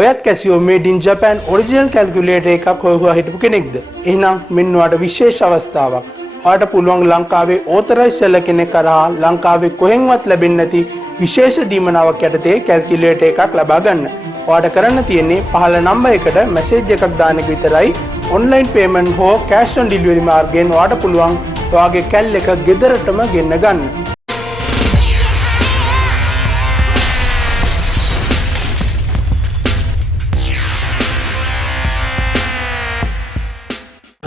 ඔයත් කැසියෝ මේඩ් ඉන් Japan original calculator එකක් හොයුවා හිටපු කෙනෙක්ද? එහෙනම් මෙන්න ඔයාලට විශේෂ අවස්ථාවක්. ඔයාලට පුළුවන් ලංකාවේ ඕතරයිස් සෙල්ලර් කෙනෙක් කරා ලංකාවේ කොහෙන්වත් ලැබෙන්නේ නැති විශේෂ දීමනාවක් යටතේ කැල්කියුලේටර් එකක් ලබා ගන්න. ඔයාලට කරන්න තියෙන්නේ පහළ නම්බර් එකට මැසේජ් එකක් දාන එක විතරයි. ඔන්ලයින් පේමන්ට් හෝ කෑෂ් ඔන් ඩෙලිවරි මාර්ගයෙන් ඔයාලට පුළුවන් ඔයාගේ කැල් එක ගෙදරටම ගෙන්න ගන්න.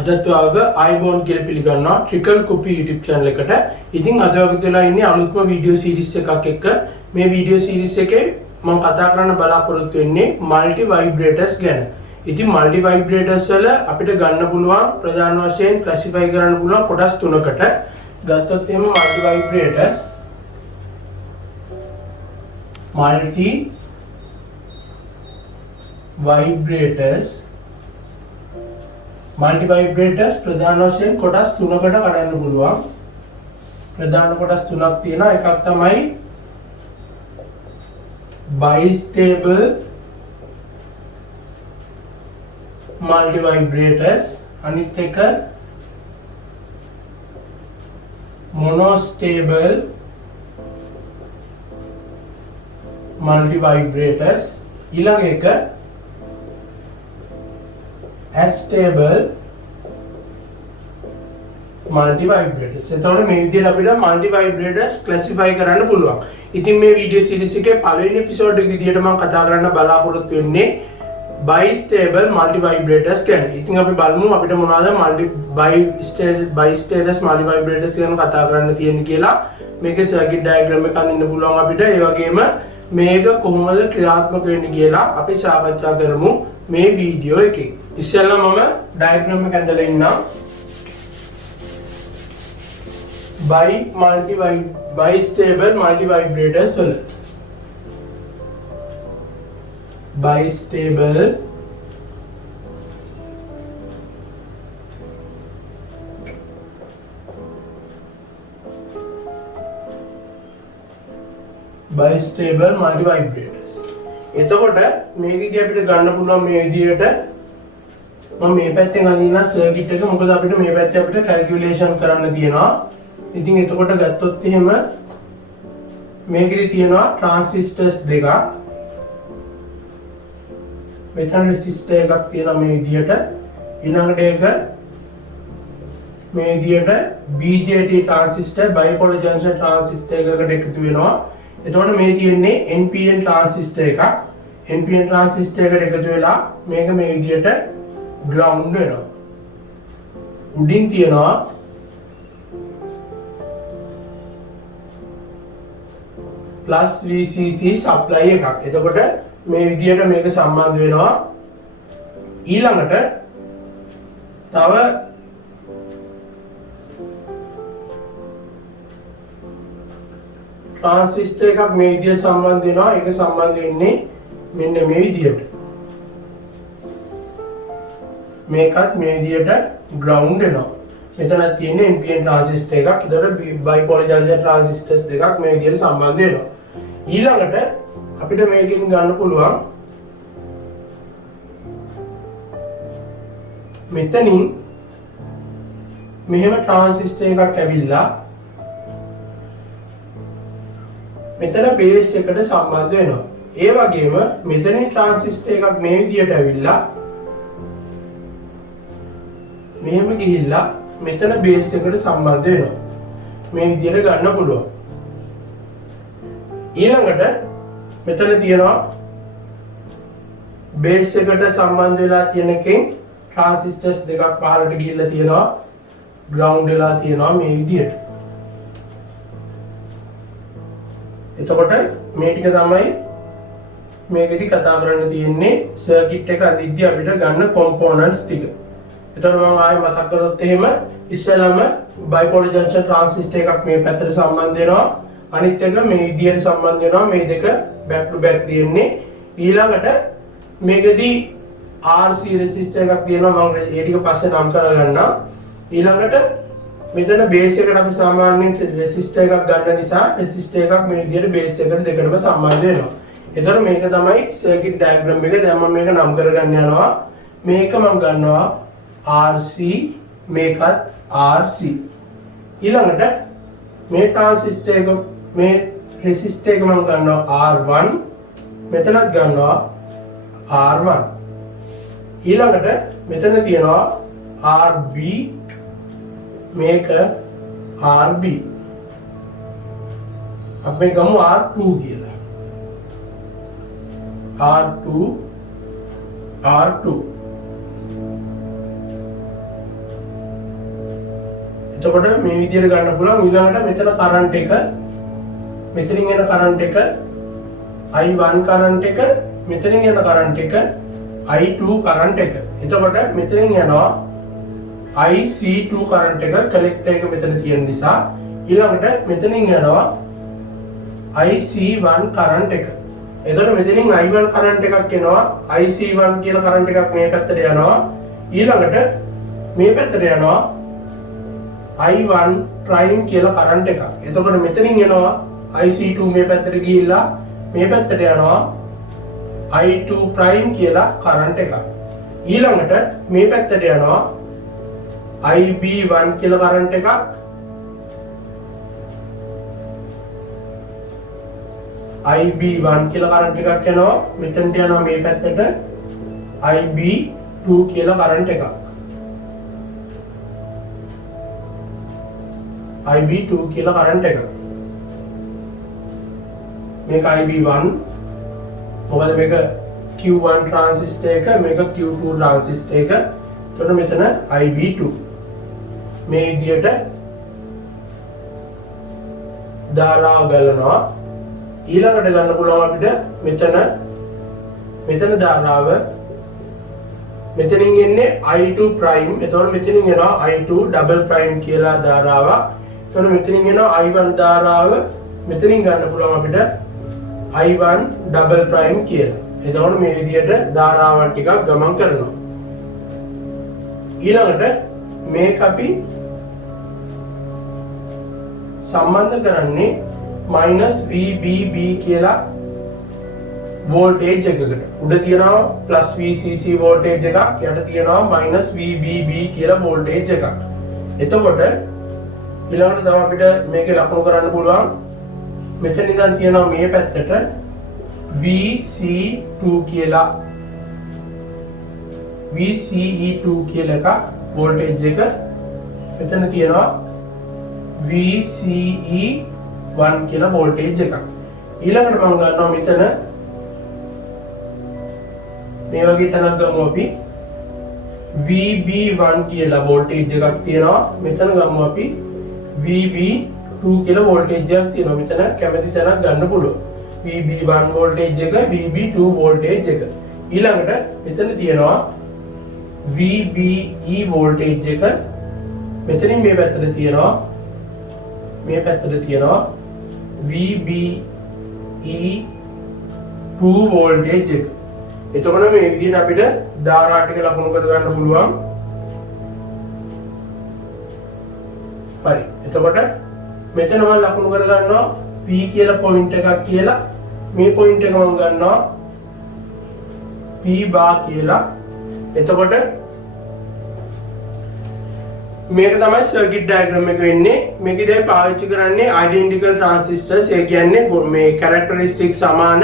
අදත් ඔයාව iBond කියලා පිළිගන්නවා ට්‍රිකල් කොපි YouTube channel එකට. ඉතින් අද වගේ වෙලා ඉන්නේ අලුත්ම වීඩියෝ සීරීස් එකක් එක්ක. මේ වීඩියෝ සීරීස් එකේ මම කතා කරන්න බලාපොරොත්තු වෙන්නේ মাল্টি ভাইබ්‍රේටර්ස් ගැන. ඉතින් মাল্টি ভাইබ්‍රේටර්ස් වල අපිට ගන්න පුළුවන් ප්‍රධාන වශයෙන් ක්ලාසිෆයි කරන්න පුළුවන් කොටස් තුනකට. ගත්තොත් එimhe মাল্টি ভাইබ්‍රේටර්ස් মাল্টি ভাইබ්‍රේටර්ස් ප්‍රධාන වශයෙන් කොටස් තුනකට කඩන්න පුළුවන්. ප්‍රධාන කොටස් තුනක් තියෙනවා. එකක් තමයි බයිස්ටේබල් মাল্টি ভাইබ්‍රේටර්ස්, අනිත් එක මොනෝස්ටේබල් মাল্টি ভাইබ්‍රේටර්ස්, ඊළඟ එක ඇස්ටේබල් মাল্টি ভাইබ්‍රේටර්ස්. එතකොට මේ විදිහට අපිට মাল্টি ভাইබ්‍රේටර්ස් ක්ලාසිෆයි කරන්න පුළුවන්. ඉතින් මේ වීඩියෝ සීරීස් එකේ පළවෙනි එපිසෝඩ් එක විදිහට මම කතා කරන්න බලාපොරොත්තු වෙන්නේ බයිස්ටේබල් মাল্টি ভাইබ්‍රේටර්ස් ගැන. ඉතින් අපි බලමු අපිට මොනවද බයිස්ටේබල් মাল্টি ভাইබ්‍රේටර්ස් ගැන කතා කරන්න තියෙන්නේ කියලා. මේකේ සර්කිට් ඩයග්‍රෑම් එක අඳින්න පුළුවන් අපිට. ඒ වගේම මේක කොහොමද ක්‍රියාත්මක වෙන්නේ කියලා අපි සාකච්ඡා කරමු මේ වීඩියෝ එකේ. ඉස්සෙල්ලා මම ඩයග්‍රෑම් එක ඇඳලා ඉන්නම්. බයිස්ටේබල් মাল্টি ভাইබ්‍රේටර්ස් වල බයිස්ටේබල් মাল্টি ভাইබ්‍රේටර්ස්. එතකොට මේකදී අපිට ගන්න පුළුවන් මේ විදිහට මම මේ පැත්තෙන් අඳින්න සර්කිට් එක. මොකද අපිට මේ පැත්තේ අපිට කැල්කියුලේෂන් කරන්න තියෙනවා. ඉතින් එතකොට ගත්තොත් එහෙම මේකෙදි තියෙනවා ට්‍රාන්සිස්ටර්ස් දෙකක්. මෙතන රෙසිස්ටර් එකක් තියෙනවා මේ විදිහට. ඊළඟට ඒක මේ විදිහට BJT transistor bipolar junction transistor එකකට එකතු වෙනවා. එතකොට මේ තියෙන්නේ NPN ට්‍රාන්සිස්ටර් එකක්. NPN ට්‍රාන්සිස්ටර් එකට එකතු වෙලා මේක මේ විදිහට ග්‍රවුන්ඩ් වෙනවා. උඩින් තියෙනවා plus VCC supply එකක්. එතකොට මේ විදිහට මේක සම්බන්ධ වෙනවා. ඊළඟට තව ට්‍රාන්සිස්ටර් එකක් මේ විදිහට සම්බන්ධ වෙනවා. ඒක සම්බන්ධ වෙන්නේ මෙන්න මේ විදිහට. මේකත් මේ විදිහට ග්‍රවුන්ඩ් වෙනවා. මෙතන තියෙන්නේ NPN ට්‍රාන්සිස්ටර් එකක්. ඒතකොට බයිපෝලර් ජංක්ෂන් ට්‍රාන්සිස්ටර්ස් දෙකක් මේ විදිහට සම්බන්ධ වෙනවා. ඊළඟට අපිට මේකෙන් ගන්න පුළුවන් මෙතනින් මෙහෙම ට්‍රාන්සිස්ටර් එකක් ඇවිල්ලා මෙතන බේස් එකට සම්බන්ධ වෙනවා. ඒ වගේම මෙතනින් ට්‍රාන්සිස්ටර් එකක් මේ විදිහට ඇවිල්ලා මෙහෙම ගිහිල්ලා මෙතන බේස් එකට සම්බන්ධ වෙනවා. මේ විදිහට ගන්න පුළුවන්. ඊළඟට මෙතන තියෙනවා බේස් එකට සම්බන්ධ වෙලා තියෙන එකෙන් ට්‍රාන්සිස්ටර්ස් දෙකක් පහළට ගිහිල්ලා තියෙනවා. ග්‍රවුන්ඩ් වෙලා තියෙනවා මේ විදිහට. එතකොට මේ ටික තමයි මේකෙදි කතා කරන්න තියෙන්නේ සර්කිට් එක අදිද්දී අපිට ගන්න කොම්පෝනන්ට්ස් ටික. එතකොට මම ආයෙ මතක් කරොත් එහෙම ඉස්සෙල්ලාම බයිපෝලර් ජංක්ෂන් ට්‍රාන්සිස්ටර් එකක් මේ පැත්තට සම්බන්ධ වෙනවා. අනිත් එක මේ විදිහට සම්බන්ධ වෙනවා. මේ දෙක බෑක් ටු බෑක් තියෙන්නේ. ඊළඟට මේකෙදී RC රෙසිස්ටර් එකක් තියෙනවා. මම ඒ ටික පස්සේ නම් කරගන්නම්. ඊළඟට මෙතන බේස් එකට අපි සාමාන්‍යයෙන් රෙසිස්ටර් එකක් ගන්න නිසා රෙසිස්ටර් එකක් මේ විදිහට බේස් එකට දෙකටම සම්බන්ධ වෙනවා. එතකොට මේක තමයි සර්කිට් ඩයග්‍රෑම් එක. දැන් මම මේක නම් කරගන්න යනවා. මේක මම ගන්නවා RC, මේකත් RC. ඊළඟට මේ ට්‍රාන්සිස්ටර් එක මේ රෙසිස්ටර් එක මම ගන්නවා R1, මෙතනත් ගන්නවා R1. ඊළඟට මෙතන තියෙනවා RB, මේක RB. අපි ගමු R2 කියලා. R2 එතකොට මේ විදිහට ගන්න පුළුවන්. ඊළඟට මෙතන කරන්ට් එක, මෙතනින් එන කරන්ට් එක I1 කරන්ට් එක, මෙතනින් එන කරන්ට් එක I2 කරන්ට් එක. එතකොට මෙතනින් යනවා IC2 කරන්ට් එක, කලෙක්ටර් එක මෙතන තියෙන නිසා. ඊළඟට මෙතනින් යනවා IC1 කරන්ට් එක. එතකොට මෙතනින් I1 කරන්ට් එකක් එනවා, IC1 කියලා කරන්ට් එකක් මේ පැත්තට යනවා. ඊළඟට මේ පැත්තට යනවා I1 ප්‍රයිම් කියලා කරන්ට් එකක්. එතකොට මෙතනින් එනවා IC2 මේ පැත්තට ගිහිල්ලා මේ පැත්තට යනවා I2 ප්‍රයිම් කියලා කරන්ට් එකක්. ඊළඟට මේ පැත්තට යනවා IB1 කියලා කරන්ට් එකක්. IB1 කියලා කරන්ට් එකක් යනවා. මෙතනට යනවා මේ පැත්තට IB2 කියලා කරන්ට් එකක්. IB2 කියලා කරන්ට් එකක්. මේක IB1. මොකද මේක Q1 ट्रांजिस्टर එක, මේක Q2 ट्रांजिस्टर එක. එතකොට මෙතන IB2 මේ විදියට දාලා ගලනවා. ඊළඟට ගන්න පුළුවන් අපිට මෙතන ධාරාව මෙතනින් එන්නේ I2 ප්‍රයිම්. එතකොට මෙතනින් එනවා I2 ඩබල් ප්‍රයිම් කියලා ධාරාවක්. එතකොට මෙතනින් එනවා I1 ධාරාව, මෙතනින් ගන්න පුළුවන් අපිට I1 ඩබල් ප්‍රයිම් කියලා. එතකොට මේ විදිහට ධාරාවන් ටිකක් ගමන් කරනවා. ඊළඟට මේක අපි සම්බන්ධ කරන්නේ -VBB කියලා වෝල්ටේජ් එකකට. උඩ තියෙනවා +VCC වෝල්ටේජ් එකක්, යට තියෙනවා -VBB කියලා වෝල්ටේජ් එකක්. එතකොට ඊළඟට තව අපිට මේකේ ලකුණු කරන්න පුළුවන්. මෙතන ඉඳන් තියෙනවා මේ පැත්තට VC2 කියලා VCE2 කියලා එක වෝල්ටේජ් එක. මෙතන තියෙනවා VCE1 කියලා වෝල්ටේජ් එකක්. ඊළඟට මම ගන්නවා මෙතන මේ වගේ තැනක් ගමු අපි. VB1 කියලා වෝල්ටේජ් එකක් තියෙනවා. මෙතන ගමු අපි VB2 කියලා වෝල්ටේජ් එකක් තියෙනවා. මෙතන කැමති තැනක් ගන්න පුළුවන්. VB1 වෝල්ටේජ් එක, VB2 වෝල්ටේජ් එක. ඊළඟට මෙතන තියෙනවා VBE වෝල්ටේජ් එක. මෙතනින් මේ පැත්තට තියෙනවා VBE2 වෝල්ටේජ් එක. එතකොට මේ විදිහට අපිට ධාරා ටික ලකුණු කර ගන්න පුළුවන්. හරි. එතකොට මෙතන මම ලකුණු කර ගන්නවා P කියලා පොයින්ට් එකක් කියලා. මේ පොයින්ට් එක මම ගන්නවා P බාර් කියලා. එතකොට මේක තමයි සර්කිට් ඩයග්‍රෑම් එක වෙන්නේ. මේකදී පාවිච්චි කරන්නේ ඩෙන්ටිකල් ට්‍රාන්සිස්ටර්ස්. ඒ කියන්නේ මේ කැරක්ටරිස්ටික් සමාන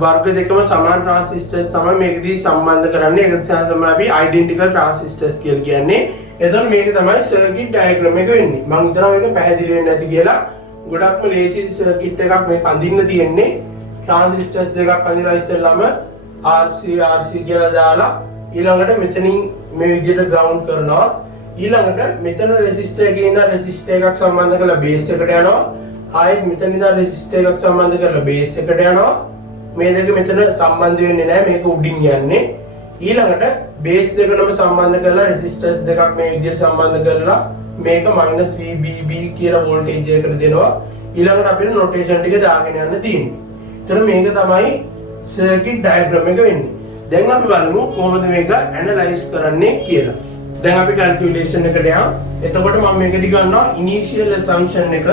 වර්ග දෙකම සමාන ට්‍රාන්සිස්ටර්ස් තමයි මේකදී සම්බන්ධ කරන්නේ. ඒක තමයි අපි ඩෙන්ටිකල් ට්‍රාන්සිස්ටර්ස් කියලා කියන්නේ. එතකොට මේක තමයි සර්කිට් ඩයග්‍රෑම් එක වෙන්නේ. මම හිතනවා මේක පැහැදිලි වෙන්නේ නැති කියලා. ගොඩක්ම ලේසි සර්කිට් එකක් මේක අඳින්න තියෙන්නේ. ට්‍රාන්සිස්ටර්ස් දෙකක් අඳිලා ඉස්සෙල්ලාම RC කියලා දාලා ඊළඟට මෙතනින් මේ විදිහට ග්‍රවුන්ඩ් කරනවා. ඊළඟට මෙතන රෙසිස්ටර් එකේ ඉඳන් රෙසිස්ටර් එකක් සම්බන්ධ කරලා බේස් එකට යනවා. ආයෙත් මෙතන ඉඳන් රෙසිස්ටර් එකක් සම්බන්ධ කරලා බේස් එකට යනවා. මේ දෙක මෙතන සම්බන්ධ වෙන්නේ නැහැ. මේක උඩින් යන්නේ. ඊළඟට බේස් දෙකම සම්බන්ධ කරලා රෙසිස්ටර්ස් දෙකක් මේ විදිහට සම්බන්ධ කරලා මේක -VBB කියලා වෝල්ටේජ් එකකට දෙනවා. ඊළඟට අපිට නොටේෂන් ටික දාගෙන යන්න තියෙන්නේ. එතන මේක තමයි සර්කිට් ඩයග්‍රෑම් එක වෙන්නේ. දැන් අපි බලමු කොහොමද මේක ඇනලයිස් කරන්නේ කියලා. දැන් අපි කැල්කියුලේෂන් එකට යමු. එතකොට මම මේකදී ගන්නවා ඉනිෂියල් assumption එක.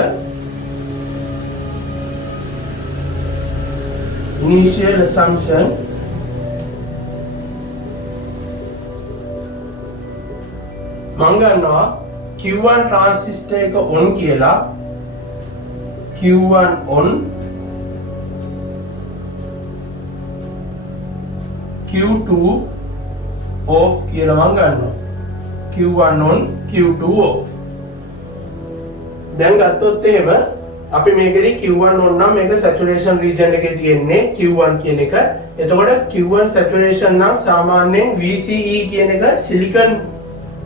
initial assumption මම ගන්නවා Q1 transistor එක on කියලා Q1 on Q2 off කියලා මම ගන්නවා Q1 on Q2 off දැන් ගත්තොත් එහෙම අපි මේකෙදි Q1 on නම් මේක saturation region එකේ තියෙන්නේ Q1 කියන එක. එතකොට Q1 saturation නම් සාමාන්‍යයෙන් VCE කියන එක silicon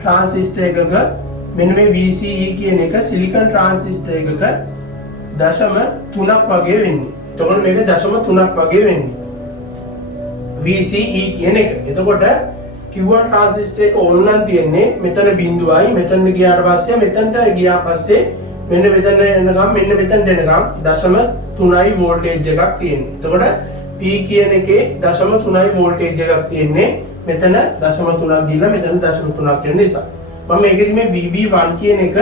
transistor එකක මෙන්න මේ VCE කියන එක silicon transistor එකක 0.3ක් වගේ වෙන්නේ. එතකොට මේක 0.3ක් වගේ වෙන්නේ. VCE කියන එක. එතකොට Q1 transistor එක on නම් තියෙන්නේ මෙතන බිඳුවයි මෙතන ගියාට පස්සේ මෙතනට ගියා පස්සේ මෙන්න මෙතන එනකම් මෙන්න මෙතනට එනකම් 0.3යි වෝල්ටේජ් එකක් තියෙන්නේ. එතකොට P කියන එකේ 0.3යි වෝල්ටේජ් එකක් තියෙන්නේ. මෙතන 0.3ක් දීලා මෙතන 0.3ක් කියන නිසා. මම මේකෙදි මේ VB1 කියන එක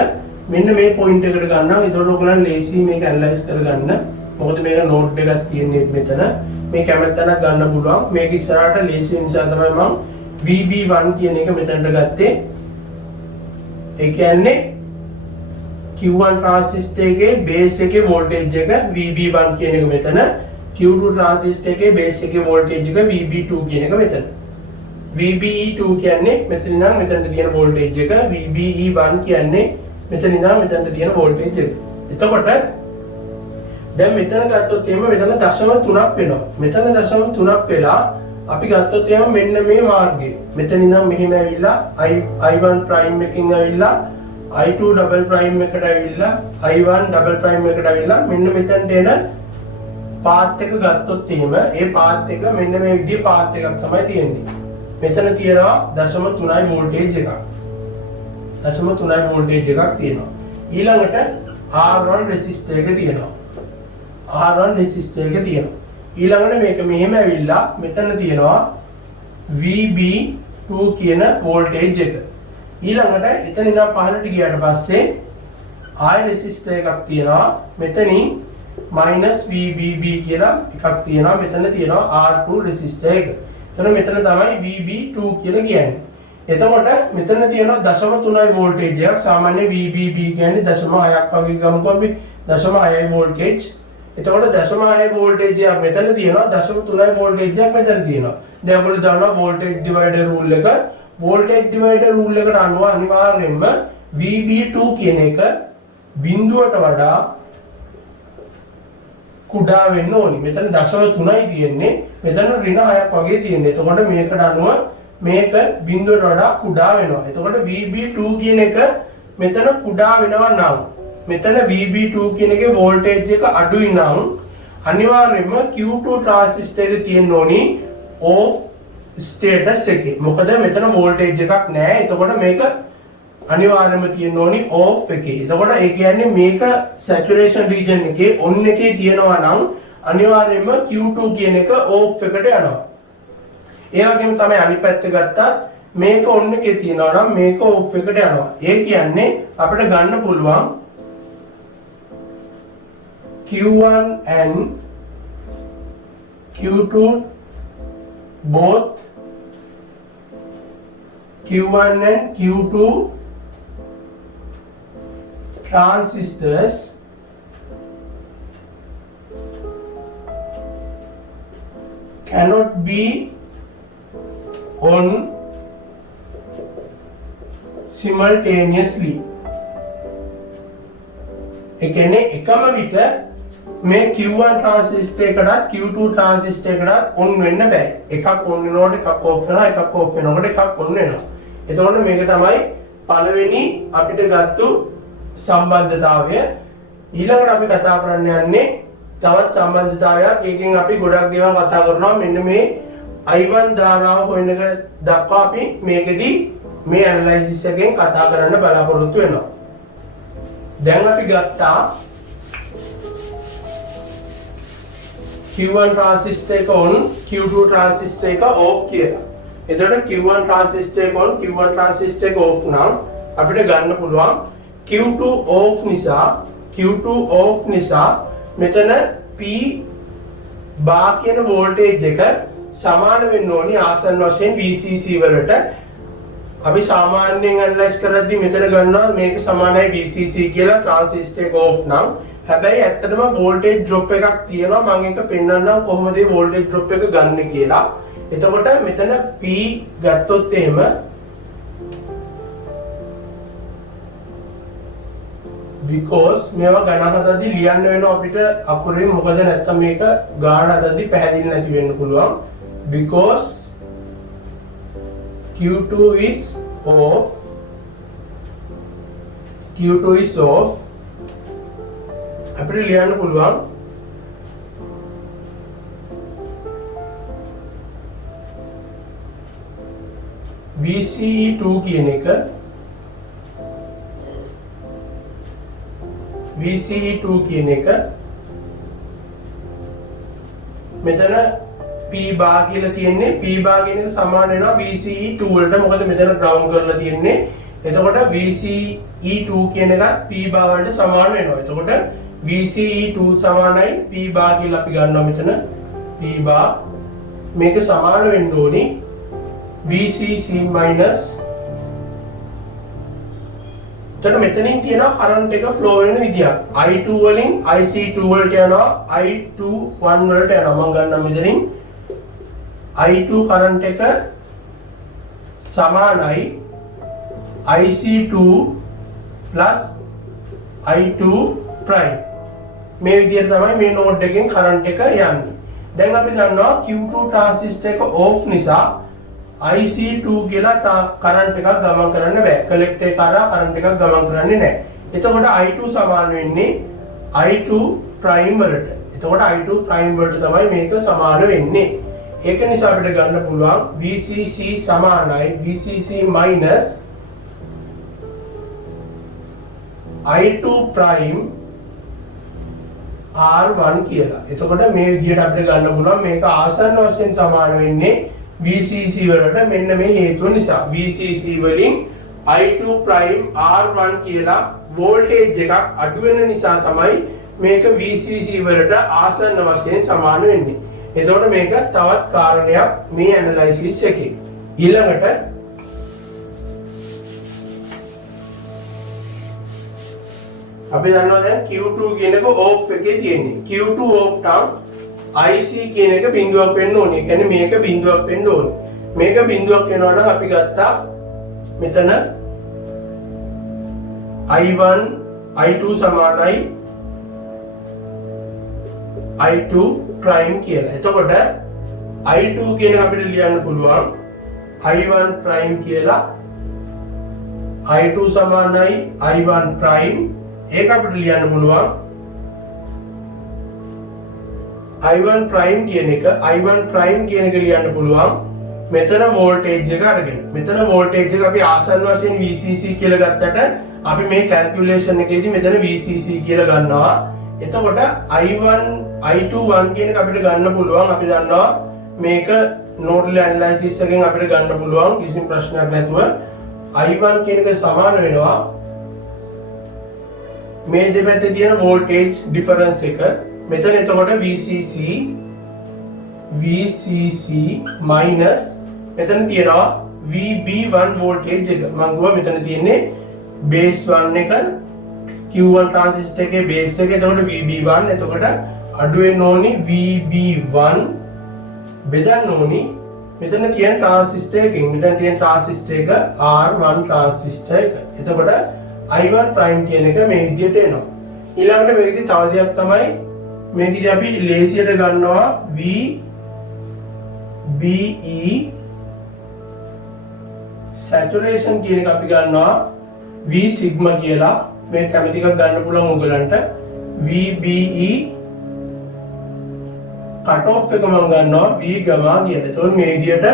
මෙන්න මේ පොයින්ට් එකට ගන්නවා. ඒතකොට ඔයගොල්ලන් ලේසි මේක ඇනලයිස් කරගන්න. මොකද මේක නෝට් එකක් තියෙන්නේ මෙතන. මේ කැමැත්තක් ගන්න පුළුවන්. මේක ඉස්සරහට ලේසි නිසා තමයි මම VB1 කියන එක මෙතනට ගත්තේ. ඒ කියන්නේ Q1 transistor එකේ base එකේ voltage එක VB1 කියන එක මෙතන Q2 transistor එකේ base එකේ voltage එක VB2 කියන එක මෙතන VBE2 කියන්නේ මෙතන ඉඳන් මෙතනට තියෙන voltage එක VBE1 කියන්නේ මෙතන ඉඳන් මෙතනට තියෙන voltage එක. එතකොට දැන් මෙතන ගත්තොත් එහෙම මෙතන 0.3ක් වෙනවා. මෙතන 0.3ක් වෙලා අපි ගත්තොත් එහෙම මෙන්න මේ මාර්ගය. මෙතන ඉඳන් මෙහෙම ඇවිල්ලා I1 prime එකකින් ඇවිල්ලා I2 double prime එකට ඇවිල්ලා I1 double prime එකට ඇවිල්ලා මෙන්න මෙතනට එන පාත් එක ගත්තොත් එහෙම ඒ පාත් එක මෙන්න මේ විදිහේ පාත් එකක් තමයි තියෙන්නේ. මෙතන තියෙනවා 0.3යි වෝල්ටේජ් එකක්. 0.3යි වෝල්ටේජ් එකක් තියෙනවා. ඊළඟට R1 resistor එක තියෙනවා. R1 resistor එක තියෙනවා. ඊළඟට මේක මෙහෙම ඇවිල්ලා මෙතන තියෙනවා VB2 කියන වෝල්ටේජ් එක. ඊළඟට එතන ඉඳන් පහළට ගියාට පස්සේ ආය රෙසිස්ටර් එකක් තියෙනවා. මෙතනින් -VBB කියලා එකක් තියෙනවා. මෙතන තියෙනවා R2 රෙසිස්ටර් එක. එතන මෙතන තමයි VB2 කියලා කියන්නේ. එතකොට මෙතන තියෙනවා 0.3යි වෝල්ටේජ් එකක්. සාමාන්‍ය VBB කියන්නේ 0.6ක් වගේ ගමුකෝ අපි 0.6යි වෝල්ටේජ්. එතකොට 0.6යි වෝල්ටේජ් එකක් මෙතන තියෙනවා 0.3යි වෝල්ටේජ් එකක් මෙතන තියෙනවා. දැන් අපිට දානවා වෝල්ටේජ් ඩිවයිඩර් රූල් එක. voltage divider rule එකට අනුව අනිවාර්යයෙන්ම VB2 කියන එක බිඳුවට වඩා කුඩා වෙන්න ඕනි. මෙතන 0.3යි තියෙන්නේ. මෙතන ඍණ 6ක් වගේ තියෙන්නේ. එතකොට මේකට අනුව මේක බිඳුවට වඩා කුඩා වෙනවා. එතකොට VB2 කියන එක මෙතන කුඩා වෙනවා නම් මෙතන VB2 කියන එකේ voltage එක අඩුයි නම් අනිවාර්යයෙන්ම Q2 transistor එකේ තියෙන්න ඕනි off status එකේ. මොකද මෙතන voltage එකක් නැහැ. එතකොට මේක අනිවාර්යයෙන්ම තියෙන්න ඕනි off එකේ. එතකොට ඒ කියන්නේ මේක saturation region එකේ on එකේ තියෙනවා නම් අනිවාර්යයෙන්ම Q2 කියන එක off එකට යනවා. ඒ වගේම තමයි අනිත් පැත්ත ගත්තත් මේක on එකේ තියෙනවා නම් මේක off එකට යනවා. ඒ කියන්නේ අපිට ගන්න පුළුවන් Q1 and Q2 both Q1 and Q2 transistors cannot be on simultaneously. ඒ කියන්නේ එකම විට මේ Q1 transistor එකකට Q2 transistor එකකට on වෙන්න බෑ. එකක් on වෙනකොට එකක් off වෙනවා, එකක් off වෙනකොට එකක් on වෙනවා. එතකොට මේක තමයි පළවෙනි අපිට ගත්තු සම්බන්ධතාවය. ඊළඟට අපි කතා කරන්න යන්නේ තවත් සම්බන්ධතාවයක්. ඒකෙන් අපි ගොඩක් දේවල් කතා කරනවා. මෙන්න මේ I1 ධාරාව හොයන එක දක්වා අපි මේකෙදි මේ ඇනලයිසිස් එකෙන් කතා කරන්න බලාපොරොත්තු වෙනවා. දැන් අපි ගත්තා Q1 transistor එක on, Q2 transistor එක off කියලා. එතකොට Q1 transistor එක on, Q1 transistor එක off නම් අපිට ගන්න පුළුවන් Q2 off නිසා මෙතන P බා කියන වෝල්ටේජ් එක සමාන වෙන්න ඕනි ආසන්න වශයෙන් VCC වලට. අපි සාමාන්‍යයෙන් ඇනලයිස් කරද්දී මෙතන ගන්නවා මේක සමානයි VCC කියලා ට්‍රාන්සිස්ටර් එක ඕෆ් නම්. හැබැයි ඇත්තටම වෝල්ටේජ් ඩ්‍රොප් එකක් තියෙනවා. මම ඒක පෙන්නන්නම් කොහොමද මේ වෝල්ටේජ් ඩ්‍රොප් එක ගන්න කියලා. එතකොට මෙතන P ගත්තොත් එහෙම because මේවා ගණන් හදද්දී ලියන්න වෙනවා අපිට අකුරෙන්. මොකද නැත්තම් මේක ගාන හදද්දී පැහැදිලි නැති වෙන්න පුළුවන්. because Q2 is off අපිට ලියන්න පුළුවන් VCE2 කියන එක මෙතන P bar කියලා තියෙන්නේ. P bar කියන එක සමාන වෙනවා VCE2 වලට. මොකද මෙතන ග්‍රවුන්ඩ් කරලා තියෙන්නේ. එතකොට VCE2 කියන එකත් P bar වලට සමාන වෙනවා. එතකොට VCE2 සමානයි P bar කියලා අපි ගන්නවා මෙතන. P bar මේක සමාන වෙන්න ඕනි VCC minus. එතකොට මෙතනින් තියෙනවා කරන්ට් එක ෆ්ලෝ වෙන විදියක්. I2 වලින් IC2 වලට යනවා, I21 වලට යනවා. මම ගන්නවා මෙතනින් I2 කරන්ට් එක සමානයි IC2 plus I2 prime. මේ විදිහට තමයි මේ නෝඩ් එකෙන් කරන්ට් එක යන්නේ. දැන් අපි දන්නවා Q2 ට්‍රාන්සිස්ටර් එක ඕෆ් නිසා IC2 කියලා කරන්ට් එකක් ගමන් කරන්න බෑ. කලෙක්ටර් එක කරා කරන්ට් එකක් ගමන් කරන්නේ නැහැ. එතකොට I2 සමාන වෙන්නේ I2 prime වලට. එතකොට I2 prime වලට තමයි මේක සමාන වෙන්නේ. ඒක නිසා අපිට ගන්න පුළුවන් VCC සමානයි VCC minus I2 prime R1 කියලා. එතකොට මේ විදිහට අපිට ගන්න පුළුවන් මේක ආසන්න වශයෙන් සමාන වෙන්නේ VCC වලට. මෙන්න මේ හේතුව නිසා VCC වලින් I2 prime R1 කියලා වෝල්ටේජ් එකක් අඩු වෙන නිසා තමයි මේක VCC වලට ආසන්න වශයෙන් සමාන වෙන්නේ. එතකොට මේක තවත් කාරණයක් මේ ඇනලයිසිස් එකේ. ඊළඟට අපි දන්නවා දැන් Q2 කියන එක ඕෆ් එකේ තියෙන්නේ. Q2 ඕෆ් නම් IC කියන එක බිඳුවක් වෙන්න ඕනේ. ඒ කියන්නේ මේක බිඳුවක් වෙන්න ඕනේ. මේක බිඳුවක් වෙනවා නම් අපි ගත්තා මෙතන I1 I2 සමානයි I2 prime කියලා. එතකොට I2 කියන එක අපිට ලියන්න පුළුවන් I1 prime කියලා. I2 සමානයි I1 prime. ඒක අපිට ලියන්න පුළුවන් I1 prime කියන එක ලියන්න පුළුවන් මෙතන වෝල්ටේජ් එක අරගෙන. මෙතන වෝල්ටේජ් එක අපි ආසන්න වශයෙන් VCC කියලා ගත්තට අපි මේ කැල්කියුලේෂන් එකේදී මෙතන VCC කියලා ගන්නවා. එතකොට I1 I21 කියන එක අපිට ගන්න පුළුවන්. අපි දන්නවා මේක නෝඩල් ඇනලයිසිස් එකෙන් අපිට ගන්න පුළුවන් කිසිම ප්‍රශ්නයක් නැතුව. I1 කියන එක සමාන වෙනවා මේ දෙපැත්තේ තියෙන වෝල්ටේජ් ඩිෆරන්ස් එක. මෙතන එතකොට VCC minus මෙතන තියෙනවා VB1 වෝල්ටේජ් එක. මම ගුවා මෙතන තියෙන්නේ බේස් 1 එක Q1 ට්‍රාන්සිස්ටර් එකේ බේස් එක. එතකොට VB1 එතකොට අඩු වෙන්න ඕනි VB1 බෙදන්න ඕනි මෙතන තියෙන ට්‍රාන්සිස්ටර් එකකින්. මෙතන තියෙන ට්‍රාන්සිස්ටර් එක R1 ට්‍රාන්සිස්ටර් එක. එතකොට I1 prime කියන එක මේ විදිහට එනවා. ඊළඟට මේකෙදි තව දෙයක් තමයි මේකෙදි අපි ලේසියට ගන්නවා VBE saturation කියන එක අපි ගන්නවා V sigma කියලා. මේ කැමති එකක් ගන්න පුළුවන් ඔයගලන්ට. VBE cut off එක මම ගන්නවා V gamma කියලා. එතකොට මේ විදිහට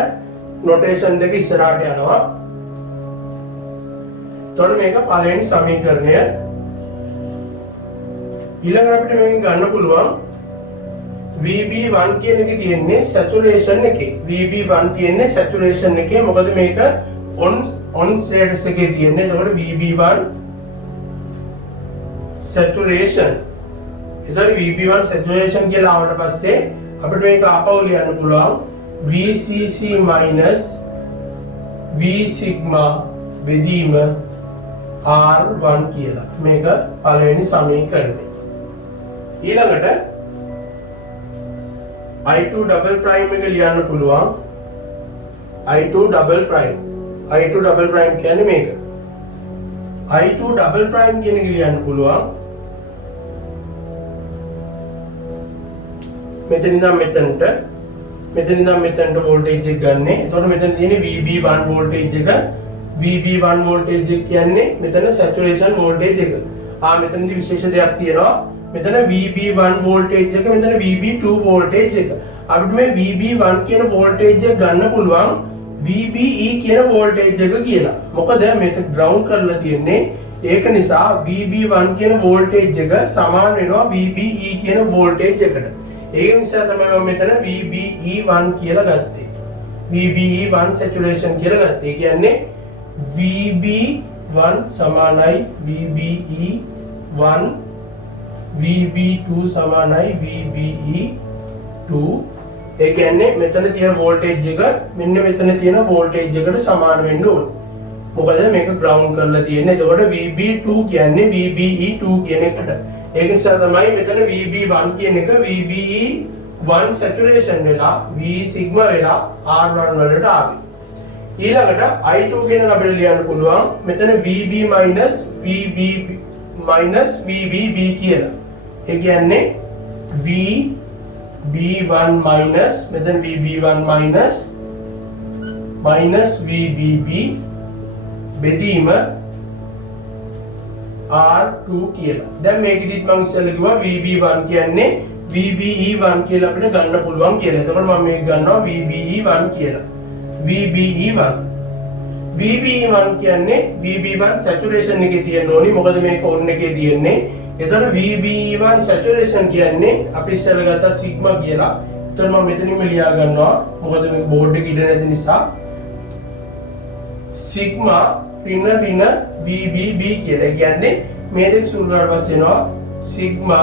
notation දෙක ඉස්සරහට යනවා. එතකොට මේක පළවෙනි සමීකරණය. ඊළඟට අපිට මේකෙන් ගන්න පුළුවන් VB1 කියන එක තියෙන්නේ saturation එකේ. VB1 තියෙන්නේ saturation එකේ. මොකද මේක on status එකේ තියෙන්නේ. එතකොට VB1 saturation. එතකොට VB1 saturation කියලා ආවට පස්සේ අපිට මේක ආපහු ලියන්න පුළුවන් VCC minus V sigma බෙදීම R1 කියලා. මේක පළවෙනි සමීකරණය. ඊළඟට I2 double prime එක ලියන්න පුළුවන් I2 double prime. I2 double prime කියන්නේ මේක. I2 double prime කියන එක ලියන්න පුළුවන් මෙතන ඉඳන් මෙතනට වෝල්ටේජ් එක ගන්න. එතකොට මෙතන තියෙන්නේ VB1 වෝල්ටේජ් එක. VB1 වෝල්ටේජ් එක කියන්නේ මෙතන සැචුරේෂන් වෝල්ටේජ් එක. මෙතනදී විශේෂ දෙයක් තියෙනවා. මෙතන VB1 වෝල්ටේජ් එක, මෙතන VB2 වෝල්ටේජ් එක. අපිට මේ VB1 කියන වෝල්ටේජ් එක ගන්න පුළුවන් VBE කියන වෝල්ටේජ් එක කියලා. මොකද මේක ග්‍රවුන්ඩ් කරලා තියෙන්නේ. ඒක නිසා VB1 කියන වෝල්ටේජ් එක සමාන වෙනවා VBE කියන වෝල්ටේජ් එකට. ඒක නිසා තමයි මම මෙතන VBE1 කියලා ගත්තේ. VBE1 saturation කියලා ගත්තේ. ඒ කියන්නේ VB1 සමානයි VBE1, VB2 සමානයි VBE2. ඒ කියන්නේ මෙතන තියෙන වෝල්ටේජ් එක මෙන්න මෙතන තියෙන වෝල්ටේජ් එකට සමාන වෙන්න ඕනේ. මොකද මේක ග්‍රවුන්ඩ් කරලා තියෙන්නේ. එතකොට VB2 කියන්නේ VBE2 කියන එකට. ඒක නිසා තමයි මෙතන VB1 කියන එක VBE1 saturation වෙලා V sigma වෙලා R1 වලට ආවේ. ඊළඟට I2 කියන අපිට ලියන්න පුළුවන් මෙතන VB minus VBB කියලා. ඒ කියන්නේ VB1 minus මෙතන VB1 minus VBB බෙදීම R2 කියලා. දැන් මේකෙදිත් මම ඉස්සෙල්ලා කිව්වා VB1 කියන්නේ VBE1 කියලා අපිට ගන්න පුළුවන් කියලා. එතකොට මම මේක ගන්නවා VBE1 කියලා. VBE1 කියන්නේ VB1 saturation එකේ තියෙන ඕනි. මොකද මේක on එකේ තියෙන්නේ. එතකොට VBE1 saturation කියන්නේ අපි ඉස්සෙල්ලා ගත්ත sigma කියලා. එතකොට මම මෙතනින්ම ලියා ගන්නවා. මොකද මේක බෝඩ් එකේ ඉඩ නැති නිසා. sigma ඍණ VBB කියලා. ඒ කියන්නේ මේ දෙක සුළු කරලා පස්සේ එනවා sigma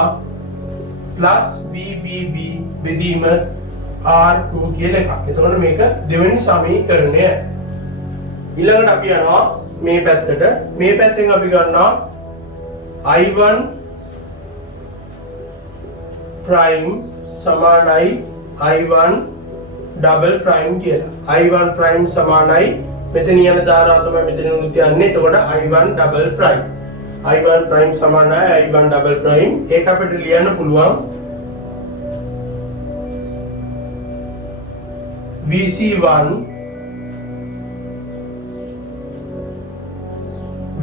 plus VBB බෙදීම R2 කියලා එකක්. එතකොට මේක දෙවෙනි සමීකරණය. ඊළඟට අපි යනවා මේ පැත්තට. මේ පැත්තෙන් අපි ගන්නවා I1 prime සමානයි I1 double prime කියලා. I1 prime සමානයි මෙතන යන ධාරාව තමයි මෙතන උත් යන්නේ. එතකොට I1 double prime. I1 prime සමානයි I1 double prime. ඒක අපිට ලියන්න පුළුවන් VC1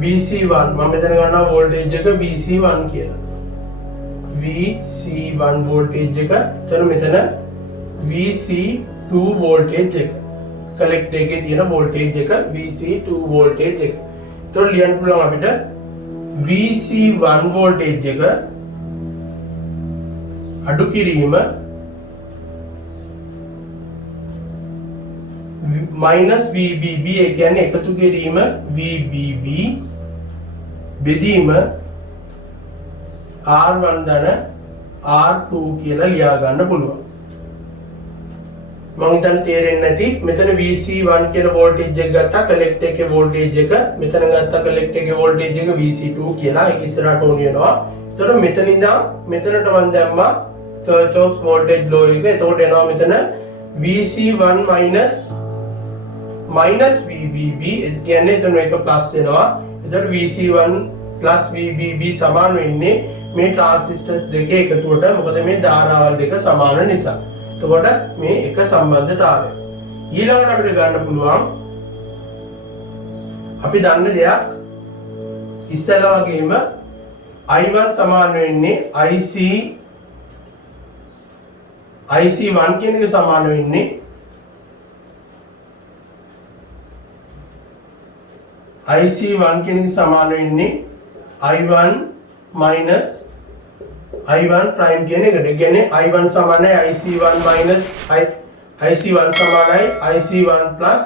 මම මෙතන ගන්නවා වෝල්ටේජ් එක VC1 කියලා. VC1 වෝල්ටේජ් එක. එතන මෙතන VC2 වෝල්ටේජ් එක. කලෙක්ටර් එකේ තියෙන වෝල්ටේජ් එක VC2 වෝල්ටේජ් එක. එතකොට ලියන්න පුළුවන් අපිට VC1 වෝල්ටේජ් එක අඩු කිරීම minus VBB ඒ කියන්නේ එකතු කිරීම VBB බෙදීම R1 ධන R2 කියලා ලියා ගන්න පුළුවන්. මම හිතන්නේ තේරෙන්නේ නැති. මෙතන VC1 කියන වෝල්ටේජ් එක ගත්තා කලෙක්ටර් එකේ වෝල්ටේජ් එක. මෙතන ගත්තා කලෙක්ටර් එකේ වෝල්ටේජ් එක VC2 කියලා. ඒක ඉස්සරහට ඕන වෙනවා. එතකොට මෙතන ඉඳන් මෙතනට මම දැම්මා Kirchhoff's voltage law එක. එතකොට එනවා මෙතන VC1 minus VBB. ඒ කියන්නේ එතන එක ප්ලස් වෙනවා. එතකොට VC1 plus VBB සමාන වෙන්නේ මේ ට්‍රාන්සිස්ටර්ස් දෙකේ එකතුවට. මොකද මේ ධාරාවල් දෙක සමාන නිසා. එතකොට මේ එක සම්බන්ධතාවය. ඊළඟට අපිට ගන්න පුළුවන් අපි දන්න දෙයක් ඉස්සෙල්ලා වගේම I1 සමාන වෙන්නේ IC1 කියන එක සමාන වෙන්නේ IC1 කියන එක සමාන වෙන්නේ I1 minus I1 prime කියන එකට. ඒ කියන්නේ I1 සමානයි IC1 minus IC1 සමානයි IC1 plus